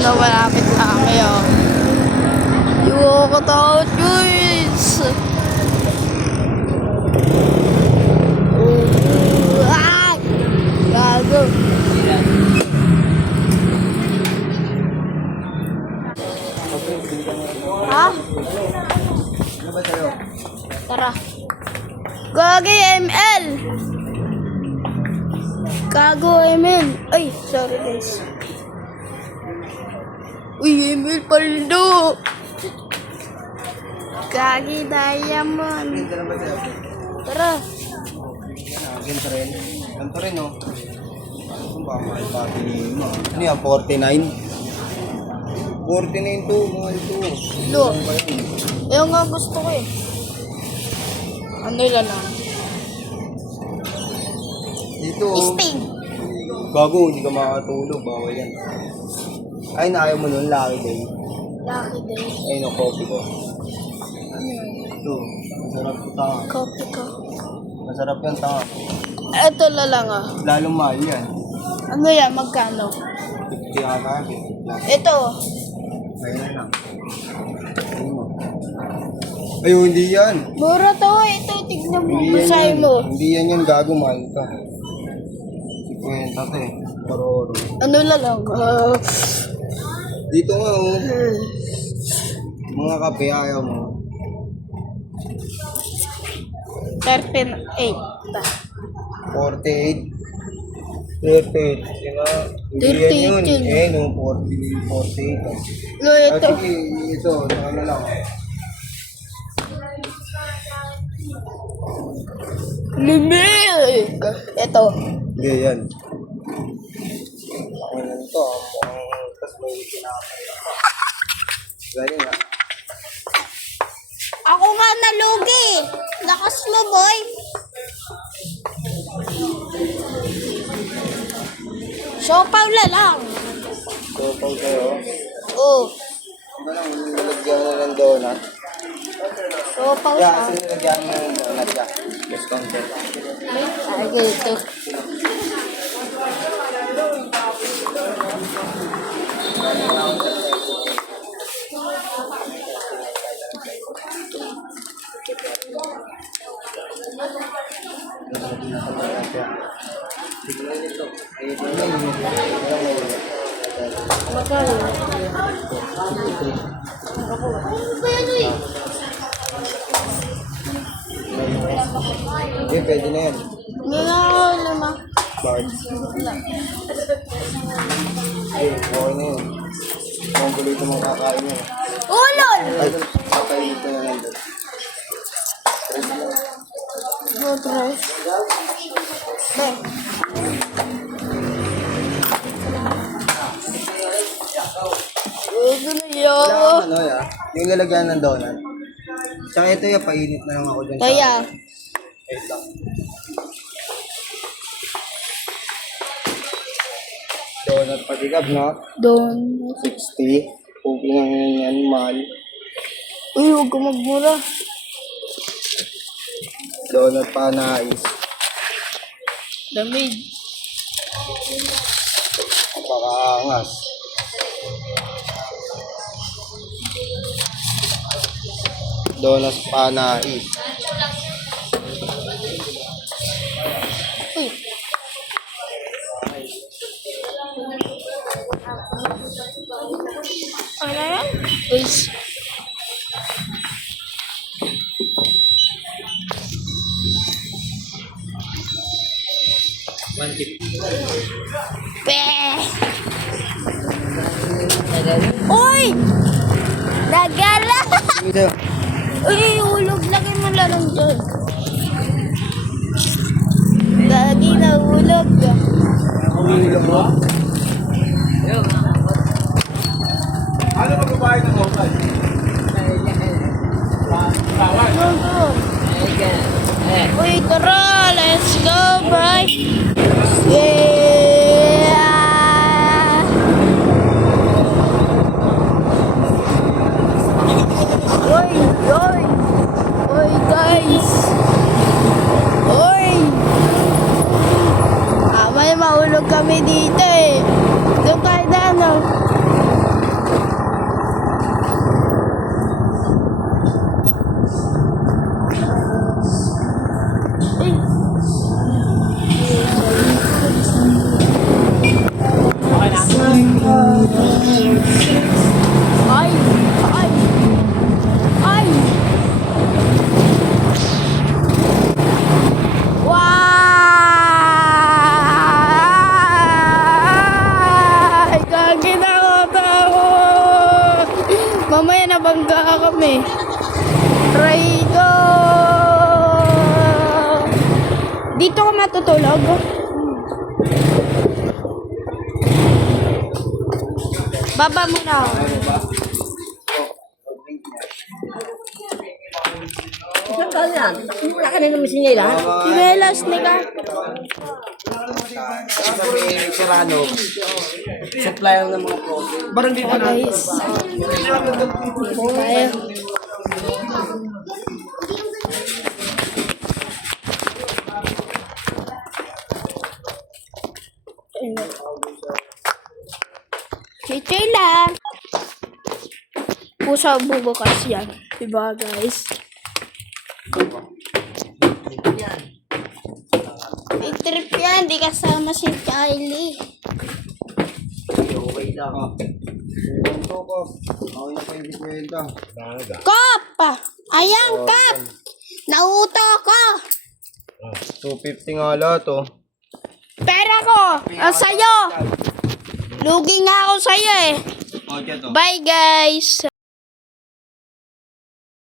na malapit na kami, oh. Yung katakot, guys. Ah! Gago. Ha? Tara. Gagi ML. Gago ML. Ay, sorry guys. Uy, ML paldo. Gagi diamond. Tara. Ganito rin. Ganito rin, no? Ano ba? Mahal pa pinili mo. Ano yan? 49? 49 to. Mahal to. Lo. Ano ba yun? Yung nga gusto ko eh. Ano lang lang? Dito. Sting. Bago, hindi ka makatulog. Bawal yan. Ay, naayaw mo nun. Lucky day. Lucky day. Ay, no, coffee ko. Ano yun? Ito. Masarap ito, tanga. Copy ko. Masarap yan, tanga. Ito lang ah. Lalong mahal yan. Ano yan? Magkano? 50 ata. 50 plus. Ito. Ayun na lang. Ayun mo. Ayun, hindi yan. Mura to. Ito, tignan mo. Hindi yan Basahin yan. mo. Hindi yan yung gago, mahal ka. 50 to eh. Paroro. Ano lang? Dito nga, oh. Mga kape, ayaw mo. 38. 48. 38. Hindi yan yun. 38 yun. Eh, no, 48. No, Ah, ito. sige, ito, ano lang. Limig. Ito. Hindi, yan. Ano ito, mukhang tas may kinakapay. Ganyan nga. Ako nga nalugi. Lakas mo, boy. Siopaw na lang. So, pag kayo, Oh. ano lang, nilagyan mo ng donut. Siopaw Yeah, siya. kasi nilagyan mo ng donut ka. Discounted. Ay, ganito. Magkano? Hindi, pwede na yan. Lima. Bakit? Okay, okay na yun. Kung gulo ito mga kakain mo. Ulol! Ay, kakain ito na lang doon. Go, Tres. Ben. Gulo yun. Kailangan ano ya, yung lalagyan ng donut. Tsaka ito ya, painit na lang ako dyan. Kaya, Wait lang. Donut patigab, no? doon. 60. Pugi na yan, mahal. Uy, huwag ka magmura. Donut pa nais. Lamig. Napakaangas. Donut pa nais. Uy. Ano yan? Uy. Peh! Uy! Nagala! Ito. Uy, hulog. Lagay mo lang dyan. Lagi na hulog. Ulo mo? Ano magbabayad ng hotel? Uy, tara! Let's go, bro! Yeah! Uy! Uy! Uy, guys! Uy! May mahulog kami dito eh. Doon tayo na, ano? kami. Try go! Dito ka matutulog? Baba mo na. Isang taon yan. Wala ka na naman sinyela. Sinelas ni ka. Sabi ni Serrano, supply lang ng mga product. Barang dito na. Guys. Tayo. Chay lang. Pusa bubukas yan. Diba guys? May trip yan. Di kasama si Kylie. Okay lang. Ito ko. Ako yung pwede kwenta. Kop! Ayan, Kop! Nauto ko! 250 nga lahat oh. Pera ko! Ang sa'yo! Lugi nga ako sa'yo eh. Oh, dyan to. Bye guys!